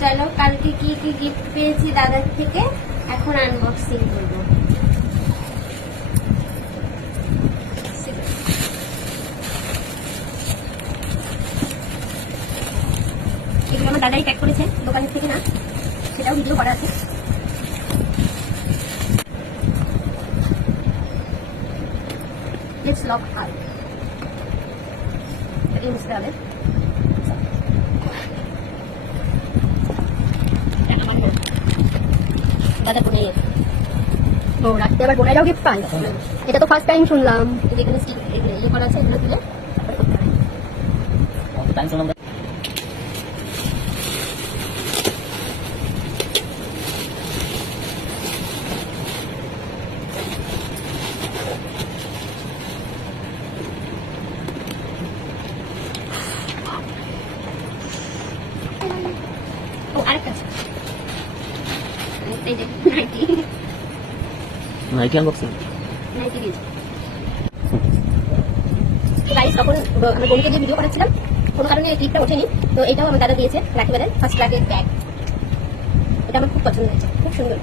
চলো কালকে কি কি গিফট পেয়েছি দাদার থেকে এখন আনবক্সিং করবো। এগুলো আমার দাদাই প্যাক করেছে, দোকানের থেকে না, সেটাও ভিডিও করা আছে। লেটস লক আপ, এটাকে মুছতে হবে। দাদা বোনে ও রাখতে আবার বোনেরাও গিফট পায়, এটা তো ফার্স্ট টাইম শুনলাম। যেখানে ইয়ে করা আছে এগুলো দিলে টাইম শুনলাম। ও আরেকটা আছে, এই যে নাইটি আনবক্সিং, নাইটি দিয়েছি গাইস। তখন আমি বোনকে যে ভিডিও করেছিলাম কোনো কারণে এই ক্লিপটা ওঠেনি, তো এটাও আমার দাদা দিয়েছে রাখিবারের ফার্স্ট ক্লাসের ব্যাগ। এটা আমার খুব পছন্দ হয়েছে, খুব সুন্দর।